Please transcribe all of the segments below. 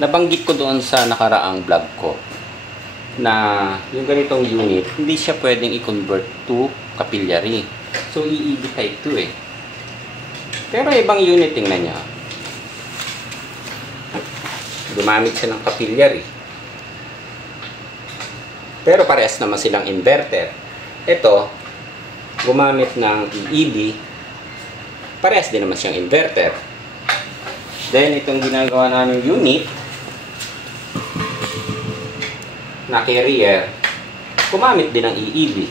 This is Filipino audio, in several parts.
nabanggit ko doon sa nakaraang vlog ko na yung ganitong unit, hindi siya pwedeng i-convert to capillary. So, EEB type 2 eh. Pero ibang unit, tingnan niya. Gumamit siya ng capillary. Pero parehas naman silang inverter. Ito, gumamit ng EEB. Parehas din naman siyang inverter. Then, itong ginagawa namin unit na carrier, gumamit din ng EEB.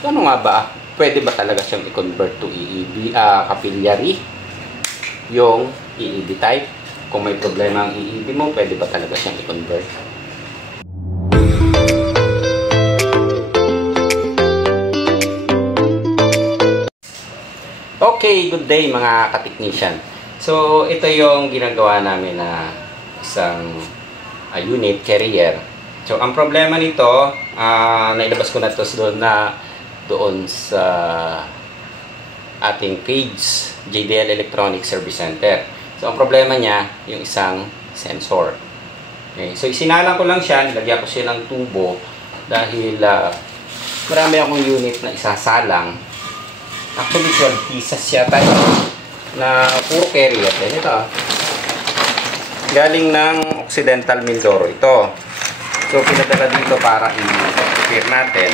So, ano nga ba? Pwede ba talaga siyang i-convert to EEB, capillary? Yung EEB type? Kung may problema ang EEB mo, pwede ba talaga siyang i-convert? Okay, good day mga ka-technician. So, ito yung ginagawa namin na isang unit carrier. So, ang problema nito, nailabas ko na ito doon sa ating page, JDL Electronic Service Center. So, ang problema niya, yung isang sensor. Okay. So, isinalang ko lang siya, nilagyan ko siya ng tubo dahil marami akong unit na isasalang. Actually, 12 pieces yata na puro carrier. Ito. Galing ng Occidental Mindoro ito. So, pinadala dito para i-repair natin.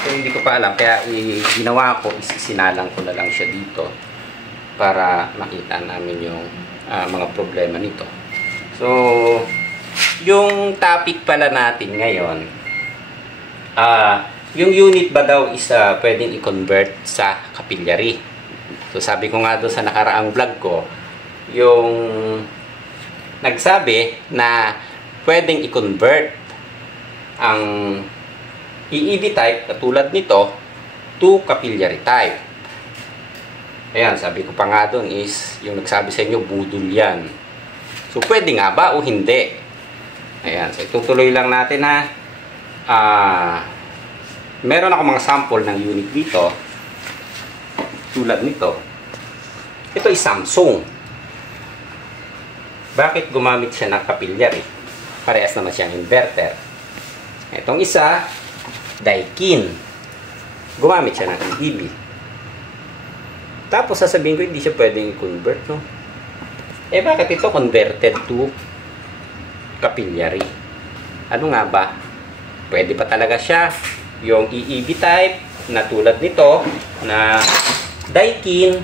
So, hindi ko pa alam. Kaya ginawa ko, isinalang ko na lang siya dito para makita namin yung mga problema nito. So, yung topic pala natin ngayon, yung unit ba daw is pwedeng i-convert sa capillary? So, sabi ko nga doon sa nakaraang vlog ko, yung nagsabi na pwedeng i-convert ang EEB type, katulad nito, to capillary type. Ayan, sabi ko pa nga doon is, yung nagsabi sa inyo, budol yan. So, pwede nga ba o hindi? Ayan, so itutuloy lang natin ha. Meron ako mga sample ng unit dito. Tulad nito. Ito ay Samsung. Bakit gumamit siya ng capillary? Parehas naman siyang inverter. Itong isa, Daikin. Gumamit siya ng EEB. Tapos sasabihin ko, hindi siya pwedeng i-convert, no? Eh, bakit ito converted to capillary? Ano nga ba? Pwede pa talaga siya yung EEB type na tulad nito na Daikin,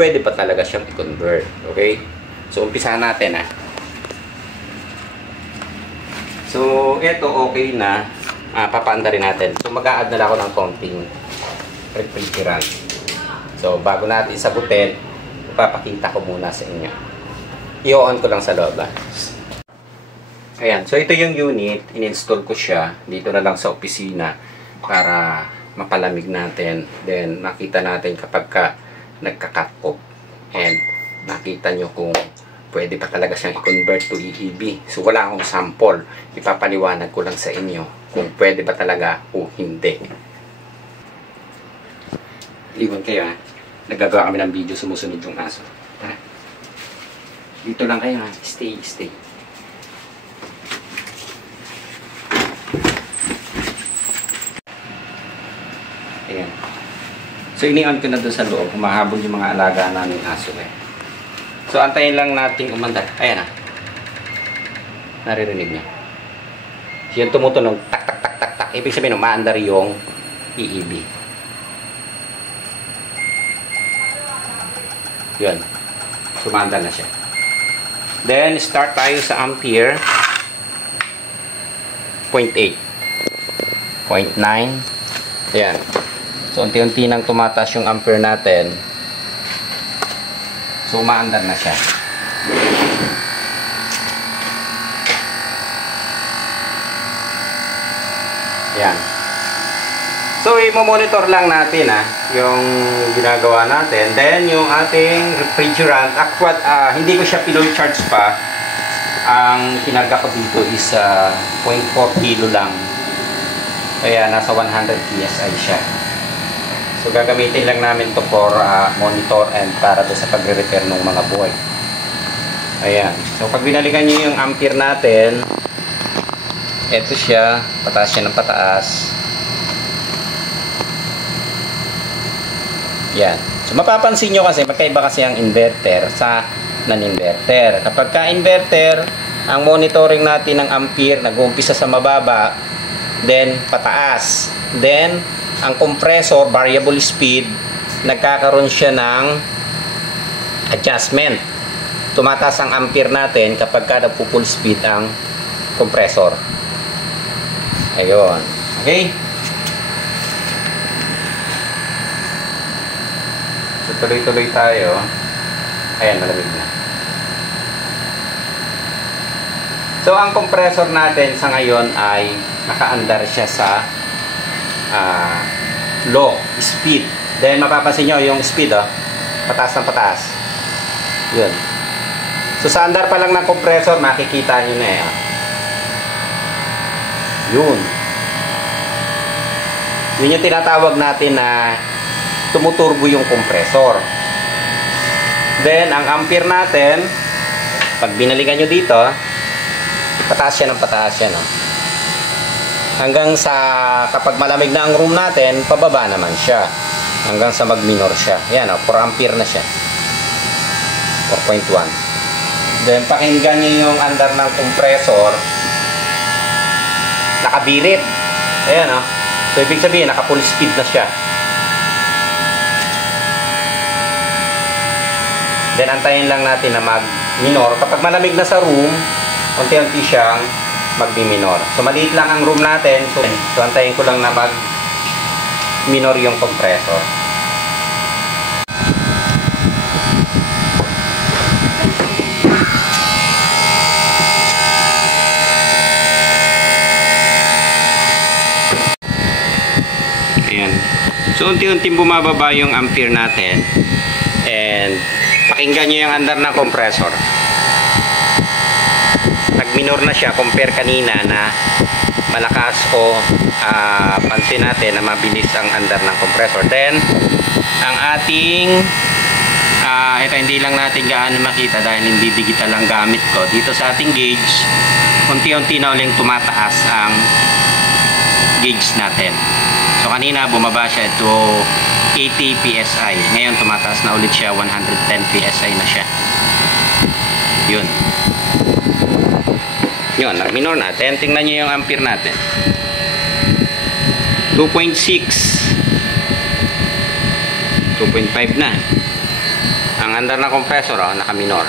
pwede pa talaga siyang i-convert. Okay? So, umpisahan natin ha. So, ito okay na. Papaanda rin natin. So, mag-a-add na lang ako ng konting refrigerant. So, bago natin sagutin, ipapakita ko muna sa inyo. I-on ko lang sa loob. Ayan. So, ito yung unit. In-install ko siya. Dito na lang sa opisina para mapalamig natin. Then, makita natin kapag nagka-cut off. And, makita nyo kung pwede pa talaga siyang i-convert to EEB. So, wala akong sample. Ipapaliwanag ko lang sa inyo kung pwede ba talaga o hindi. Liwan kayo ha. Nagagawa kami ng video, sumusunod yung aso. Tara. Dito lang kayo ha. Stay. Ayan. So, ini-on ko na doon sa loob. Humahabol yung mga alaga namin aso eh. So, antayin lang natin umandar. Ayan na. Naririnig niyo. Yung tumutunog, tak, tak, tak, tak, tak. Ibig sabihin, umaandar yung EEB. Yun. Sumandar na siya. Then, start tayo sa ampere. 0.8. 0.9. Ayan. So, unti-unti nang tumataas yung ampere natin. So, umaandar na siya. Ayan. So, i-monitor lang natin yung ginagawa natin. Then, yung ating refrigerant, hindi ko siya pillow charge pa. Ang kinarga ko dito is 0.4 kilo lang. Kaya nasa 100 PSI siya. So, gagamitin lang namin to for monitor and para to sa pagre-repair ng mga buhay. Ayan. So, pag binalikan nyo yung ampere natin, ito siya, pataas siya ng pataas. Yan. So, mapapansin nyo kasi, magkaiba kasi ang inverter sa non-inverter. Kapag ka-inverter, ang monitoring natin ng ampere, nag-uumpisa sa mababa, then pataas. Then, ang compressor, variable speed, nagkakaroon siya ng adjustment. Tumataas ang ampere natin kapag ka nagpo-full speed ang compressor. Ayun. Okay? So, tuloy-tuloy tayo. Ayan, malamig na. So, ang compressor natin sa ngayon ay naka-andar siya sa low speed. Then, mapapansin nyo yung speed, pataas ng pataas. Yun. So, sa andar pa lang ng compressor, makikita nyo na yun. Yun yung tinatawag natin na tumuturbo yung compressor. Then, ang ampere natin, pag binalikan nyo dito, pataas siya ng pataas yan. Hanggang sa, kapag malamig na ang room natin, pababa naman siya. Hanggang sa mag-minor siya. Yan, 4 ampere na siya. 4.1. Then, pakinggan nyo yung andar ng compressor. Nakabirit. Ayan, So, ibig sabihin, naka-full speed na siya. Then, antayin lang natin na mag-minor. Kapag malamig na sa room, unti-unti siyang mag-minor. So, maliit lang ang room natin. So, antayin ko lang na mag-minor yung compressor. Ayan. So, unti-unti bumababa yung ampere natin. And, pakinggan nyo yung andar ng compressor. Nag-minor na siya compare kanina na malakas o pansin natin na mabilis ang andar ng compressor. Then, ang ating ito hindi lang natin gaano makita dahil hindi digital ang gamit ko. Dito sa ating gauge, unti-unti na uling tumataas ang gauge natin. So, kanina bumaba siya to 80 PSI. Ngayon, tumataas na ulit siya. 110 PSI na siya. Yun. Yun, nag-minor natin. Tingnan nyo yung ampere natin. 2.6. 2.5 na. Ang andar na compressor, naka-minor.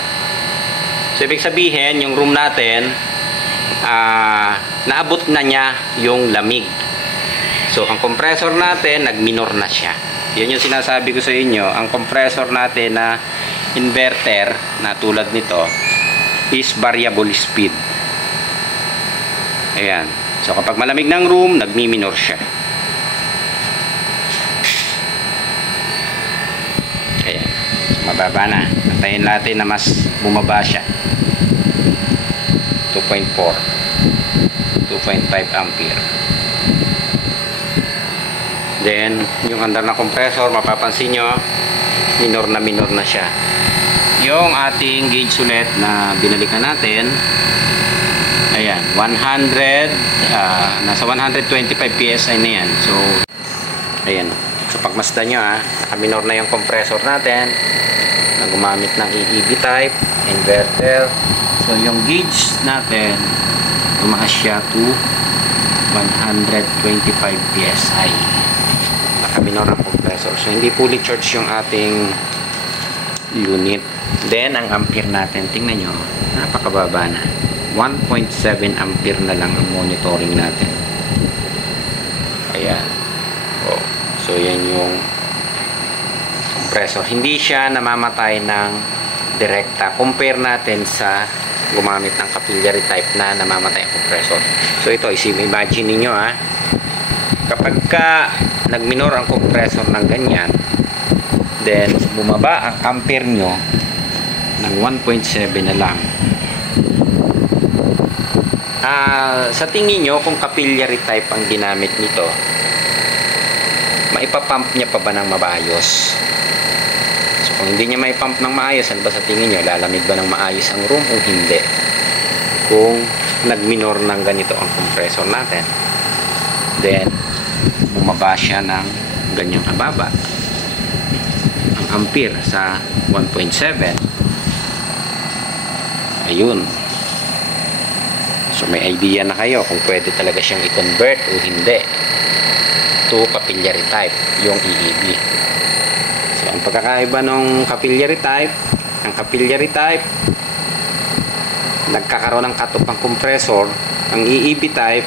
So, ibig sabihin, yung room natin, naabot na niya yung lamig. So, ang compressor natin, nag-minor na siya. Yan yung sinasabi ko sa inyo. Ang compressor natin na inverter, na tulad nito, is variable speed. Ayan. So, kapag malamig ng room, nagmi-minor siya. Ayan. So, mababa na. Antayin natin na mas bumaba siya. 2.4. 2.5 ampere. Then, yung andar na compressor, mapapansin nyo, minor na siya. Yung ating gauge ulit na binalikan natin, ayan, 100, nasa 125 PSI na yan. So, ayan. So, pagmasdan nyo, naka-minor na yung compressor natin, na gumamit ng EEB type, inverter. So, yung gauge natin, tumaas siya to 125 PSI. Naka-minor ang compressor. So, hindi fully charged yung ating unit. Then, ang ampere natin, tingnan nyo, napakababa na. 1.7 ampere na lang ang monitoring natin. Ayan. So, yan yung compressor. Hindi siya namamatay ng direkta. Compare natin sa gumamit ng capillary type na namamatay ang compressor. So, ito, imagine ninyo, kapag ka nag-minor ang compressor ng ganyan, then, bumaba ang ampere nyo ng 1.7 na lang. Sa tingin nyo, kung capillary type ang ginamit nito, maipapump niya pa ba ng mabayos? So, Kung hindi niya may pump ng maayos, ano ba sa tingin niyo? Lalamig ba ng maayos ang room o hindi? Kung nag-minor ng ganito ang compressor natin, then bumaba siya ng ganyang kababa ang ampere sa 1.7. ayun, so may idea na kayo kung pwede talaga siyang i-convert o hindi to capillary type, yung EEB. So ang pagkakaiba ng capillary type, ang capillary type nagkakaroon ng cut-off ang compressor. Ang EEB type,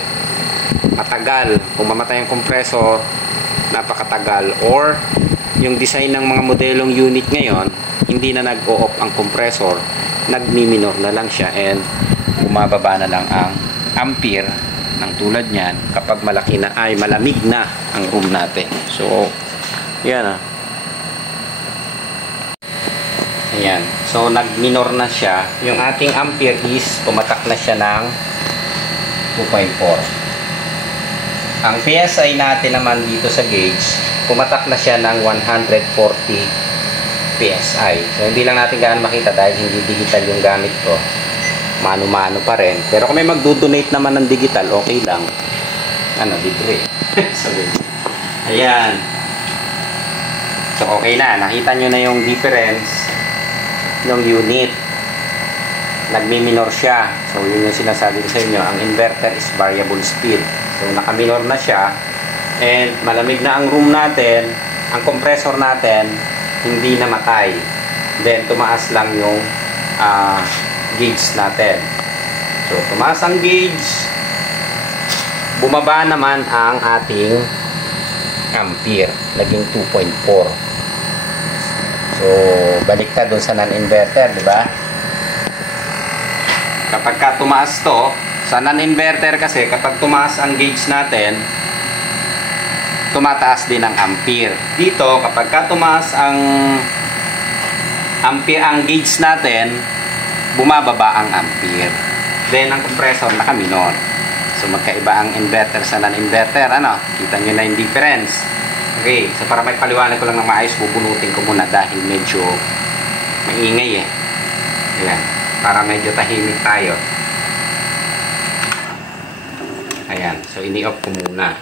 matagal. Kung mamatay ang compressor, napakatagal. Or yung design ng mga modelong unit ngayon, hindi na nag-o-off ang compressor, nagmi-minor na lang siya and bumababa na lang ang ampere ng tulad niyan kapag malaki na ay malamig na ang room natin. So yan ayan, so nag-minor na siya. Yung ating ampere is tumatak na siya ng 2.4. Ang PSI natin naman dito sa gauge, pumatak na siya ng 140 PSI. So hindi lang natin gaano makita dahil hindi digital yung gamit ko, mano-mano pa rin. Pero kung may magdo-donate naman ng digital, okay lang, libre. So ayan, so okay na, nakita nyo na yung difference ng unit. Nagmi-minor siya. So yun yung sinasabi ko sa inyo, ang inverter is variable speed. So naka-minor na siya and malamig na ang room natin, ang compressor natin hindi namatay. Then tumaas lang yung gauge natin. So tumaas ang gauge, bumaba naman ang ating ampere, naging 2.4. So, baliktad doon sa non-inverter, di ba? Kapag ka tumaas to, sa non-inverter kasi, kapag tumaas ang gauge natin, tumataas din ang ampere. Dito, kapag ka tumaas ang ampere, ang gauge natin, bumababa ang ampere. Then, ang compressor naka-minor. So, magkaiba ang inverter sa non-inverter. Kita nyo na yung difference. Okay, so para may paliwanag ko lang ng maayos, bubunutin ko muna dahil medyo maingay Ayan, para medyo tahimik tayo. Ayan, so ini-off ko muna.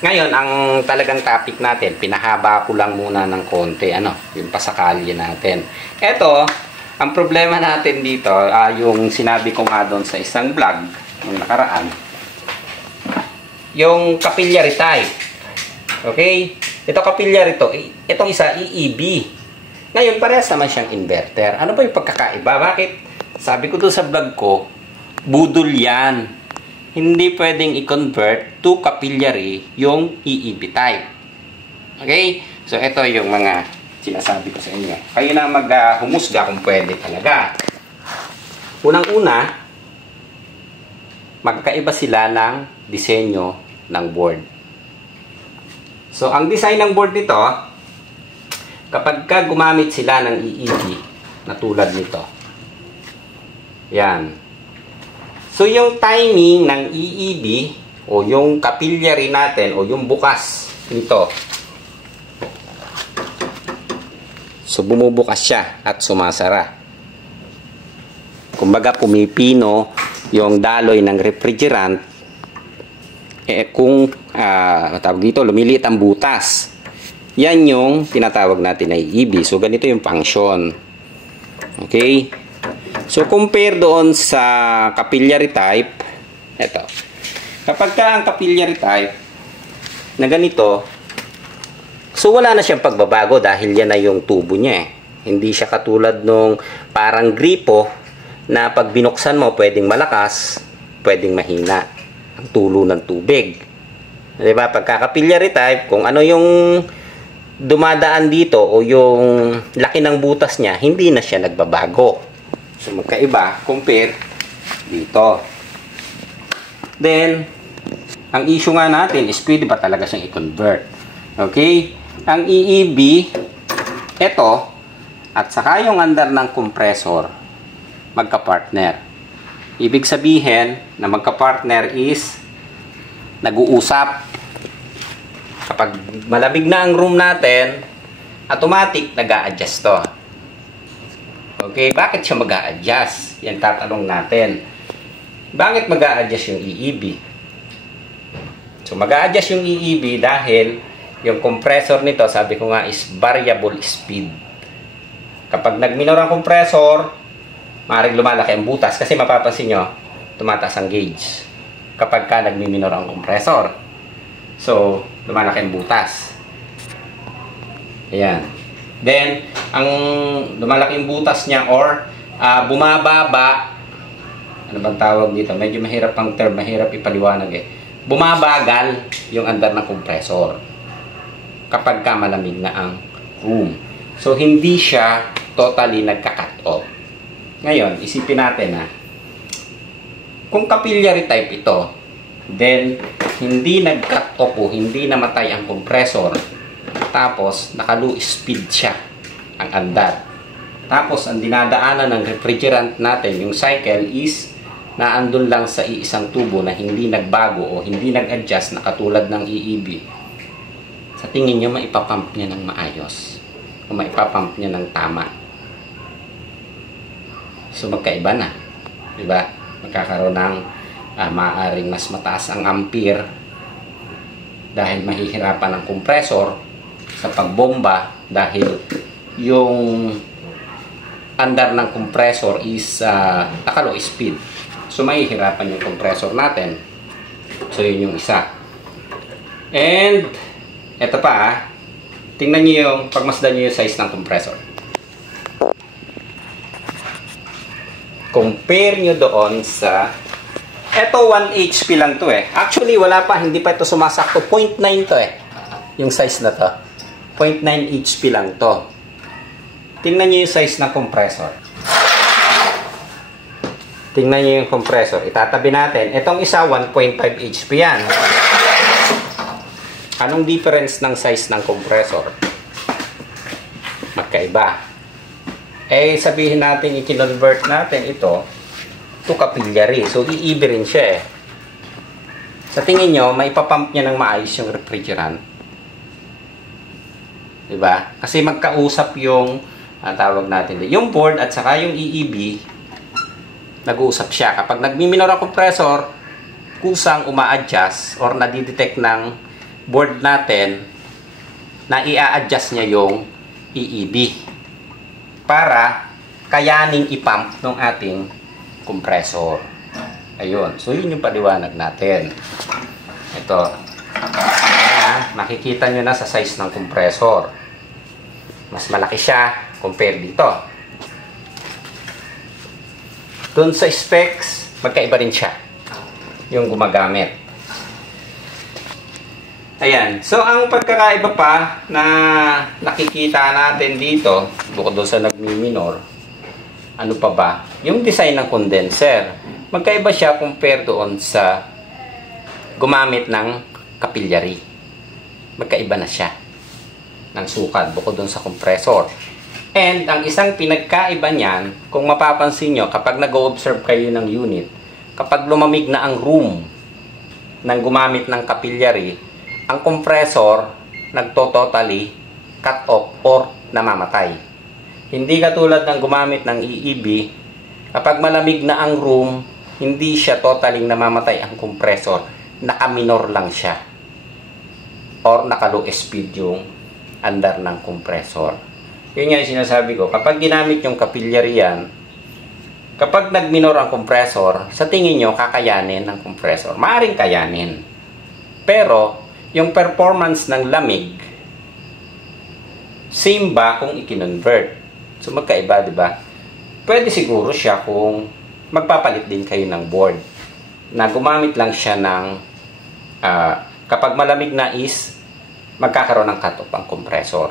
Ngayon, ang talagang topic natin, pinahaba ko lang muna ng konti, yung pasakali natin. Ito, ang problema natin dito, yung sinabi ko nga doon sa isang vlog, yung nakaraan, yung capillary type. Okay? Ito capillary to. Itong isa, EEB. Ngayon, parehas naman siyang inverter. Ano ba yung pagkakaiba? Bakit? Sabi ko doon sa vlog ko, budol yan. Hindi pwedeng i-convert to capillary yung EEB type. Okay? So, ito yung mga sinasabi ko sa inyo. Kayo na maghumusga kung pwede talaga. Unang-una, magkaiba sila ng disenyo ng board. So, ang design ng board nito, kapag ka gumamit sila ng EEB, na tulad nito. Yan. So, yung timing ng EEB, o yung capillary natin, o yung bukas nito. So, bumubukas siya at sumasara. Kumbaga, pumipino yung daloy ng refrigerant kung tawag dito, lumiliit ang butas. Yan yung tinatawag natin na EEB. So, ganito yung function. Okay? So, compare doon sa capillary type, ito. Kapag ka ang capillary type na ganito, so wala na siyang pagbabago dahil yan na yung tubo niya. Hindi siya katulad nung parang gripo na pag binuksan mo, pwedeng malakas, pwedeng mahina ang tulo ng tubig. Diba? Pagka-capillary type, kung ano yung dumadaan dito o yung laki ng butas niya, hindi na siya nagbabago. So, magkaiba, compare dito. Then, ang issue nga natin is pwede ba talaga siyang i-convert. Okay? Ang EEB, ito, at saka yung under ng compressor, magka-partner. Ibig sabihin na magka-partner is nag-uusap. Kapag malamig na ang room natin, automatic nag-a-adjust to. Okay, bakit siya mag-a-adjust? Yan tatanong natin. Bakit mag-a-adjust yung EEB? So mag-a-adjust yung EEB dahil yung compressor nito, sabi ko nga, is variable speed. Kapag nag-minor ang compressor, maaaring lumalaki ang butas kasi mapapansin nyo, tumataas ang gauge kapag ka nag-minor ang compressor. So, lumalaki ang butas. Ayan. Then, ang lumalaki ang butas niya or bumababa, ano bang tawag dito? Medyo mahirap ang term, mahirap ipaliwanag eh. Bumabagal yung andar ng compressor kapag ka malamig na ang room. So, hindi siya totally nagka-cut off. Ngayon, isipin natin kung capillary type ito, then hindi nag-cut off o hindi namatay ang compressor, tapos naka-low speed siya ang andar. Tapos, ang dinadaanan ng refrigerant natin, yung cycle is naandun lang sa iisang tubo na hindi nagbago o hindi nag-adjust na katulad ng EEB. Sa tingin nyo, maipapump niya ng maayos o maipapump niya ng tama. So, magkaiba na. Diba? Magkakaroon ng maaaring mas mataas ang ampere dahil mahihirapan ang compressor sa pagbomba dahil yung andar ng compressor is naka-low speed. So, mahihirapan yung compressor natin. So, yun yung isa. And, eto pa tingnan nyo yung, pagmasdan nyo yung size ng compressor. Compare nyo doon sa, eto 1 HP lang to eh. Actually, wala pa, hindi pa ito sumasakto. 0.9 to eh. Yung size na to. 0.9 HP lang to. Tingnan nyo yung size ng compressor. Tingnan nyo yung compressor. Itatabi natin. Itong isa, 1.5 HP yan. Anong difference ng size ng compressor? Magkaiba. Eh, sabihin natin, i-convert natin ito to capillary. So, EEB rin siya eh. Sa tingin nyo, maipapump niya ng maayos yung refrigerant. Diba? Kasi magkausap yung tawag natin. Yung board at saka yung EEB, nag-uusap siya. Kapag nagmi-minor ang compressor, kusang uma-adjust or nadidetect ng board natin na i-a-adjust niya yung EEB para kayaning ipump ng ating compressor. Ayun. So, yun yung paliwanag natin. Ito. Makikita nyo na sa size ng compressor. Mas malaki siya compare dito. Doon sa specs, magkaiba rin siya yung gumagamit. Ayan. So, ang pagkakaiba pa na nakikita natin dito, bukod doon sa nagmi-minor, ano pa ba? Yung design ng condenser. Magkaiba siya compare doon sa gumamit ng capillary. Magkaiba na siya ng sukat bukod doon sa compressor. And ang isang pinagkaiba niyan, kung mapapansin nyo, kapag nag-o-observe kayo ng unit, kapag lumamig na ang room ng gumamit ng capillary, ang compressor nagto-totally cut off or namamatay. Hindi katulad ng gumamit ng EEB, kapag malamig na ang room, hindi siya totally namamatay ang compressor, naka-minor lang siya or naka-low speed yung andar ng compressor. Yun nga yung sinasabi ko, kapag ginamit yung capillary yan, kapag nag-minor ang compressor, sa tingin nyo kakayanin ng compressor. Maaring kayanin. Pero, yung performance ng lamig, same ba kung i-convert? So, magkaiba, di ba? Pwede siguro siya kung magpapalit din kayo ng board na gumamit lang siya ng kapag malamig na is magkakaroon ng cut-off ang compressor.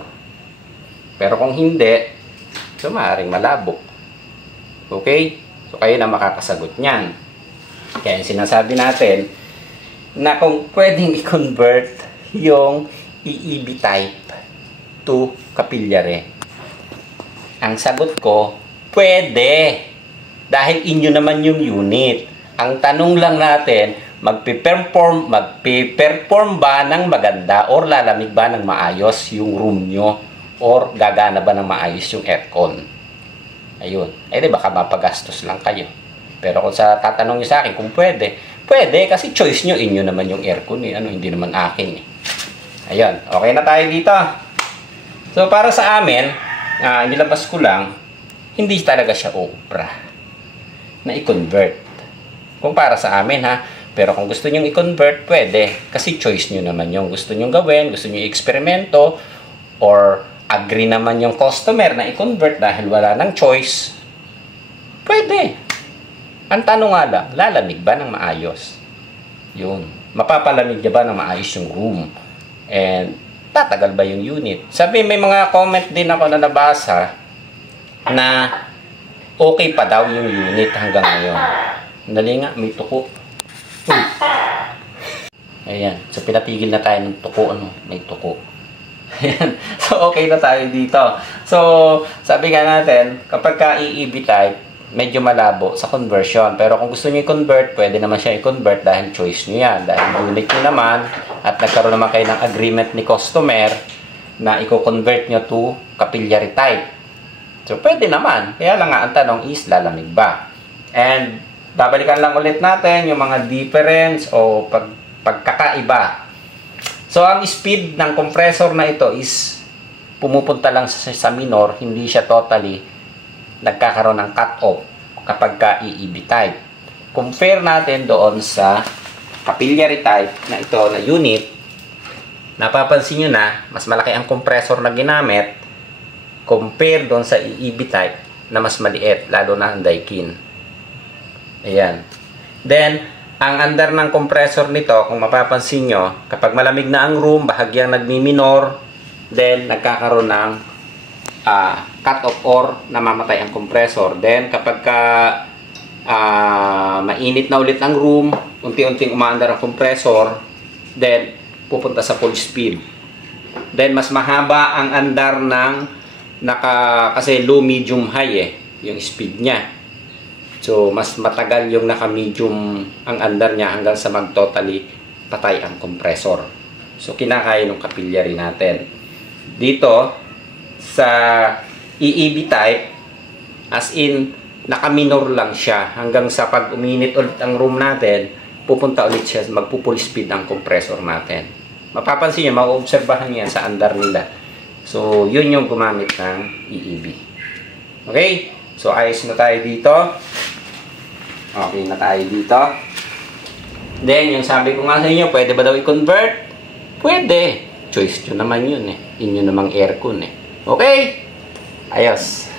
Pero kung hindi, so maaaring malabo. Okay? So, kayo na makakasagot niyan. Kaya sinasabi natin na kung pwedeng i-convert yung EEB type to capillary. Ang sagot ko, pwede. Dahil inyo naman yung unit. Ang tanong lang natin, magpe-perform ba ng maganda or lalamig ba ng maayos yung room nyo or gagana ba ng maayos yung aircon. Ayun. Eh, di baka mapagastos lang kayo. Pero kung tatanong nyo sa akin kung pwede, pwede kasi choice nyo, inyo naman yung aircon eh. Ano, hindi naman akin eh. Ayun. Okay na tayo dito. So, para sa amin, nilabas ko lang, hindi talaga siya obra na i-convert. Kung para sa amin ha. Pero kung gusto nyo i-convert, pwede. Kasi choice nyo naman yung gusto nyo gawin, gusto nyo i-eksperimento, or agree naman yung customer na i-convert dahil wala ng choice, pwede. Ang tanong nga lang, lalamig ba ng maayos? Yun. Mapapalamig ba ng maayos yung room? And tatagal ba yung unit? Sabi, may mga comment din ako na nabasa na okay pa daw yung unit hanggang ngayon. Dali nga, may tuko. Ayan. So, pinatigil na tayo ng tuko. Ano? May tuko. Ayan. So, okay na tayo dito. So, sabi nga natin, kapag ka-EEB type, medyo malabo sa conversion. Pero kung gusto nyo i-convert, pwede naman siya i-convert dahil choice nyo yan. Dahil unit nyo naman, at nagkaroon naman kayo ng agreement ni customer na i-convert nyo to capillary type. So, pwede naman. Kaya lang nga, ang tanong is, lalamig ba? And, babalikan lang ulit natin yung mga difference o pagkakaiba. So, ang speed ng compressor na ito is pumupunta lang sa minor, hindi siya totally nagkakaroon ng cut-off kapag ka-EEB type. Compare natin doon sa capillary type na ito na unit, napapansin nyo na mas malaki ang compressor na ginamit compare doon sa EEB type na mas maliit, lalo na ang Daikin. Ayan. Then, ang andar ng compressor nito, kung mapapansin nyo, kapag malamig na ang room, bahagyang nagmi-minor, then nagkakaroon ng cut-off or namamatay ang compressor. Then, kapag mainit na ulit ang room, unti-unting umaandar ang compressor, then pupunta sa full speed. Then, mas mahaba ang andar ng kasi low, medium, high yung speed niya. So, mas matagal yung naka-medium ang andar niya hanggang sa mag-totally patay ang compressor. So, kinakaya ng capillary natin. Dito, sa EEB type, as in, naka-minor lang siya. Hanggang sa pag uminit ulit ang room natin, pupunta ulit siya, magpo-full speed ang compressor natin. Mapapansin niyo, mauobserbahan niyo yan sa andar nila. So, yun yung gumamit ng EEB. Okay? So, ayos na tayo dito. Okay na tayo dito. Then, yung sabi ko nga sa inyo, pwede ba daw i-convert? Pwede. Choice nyo naman yun eh. Inyo namang aircon eh. Okay? Ayos.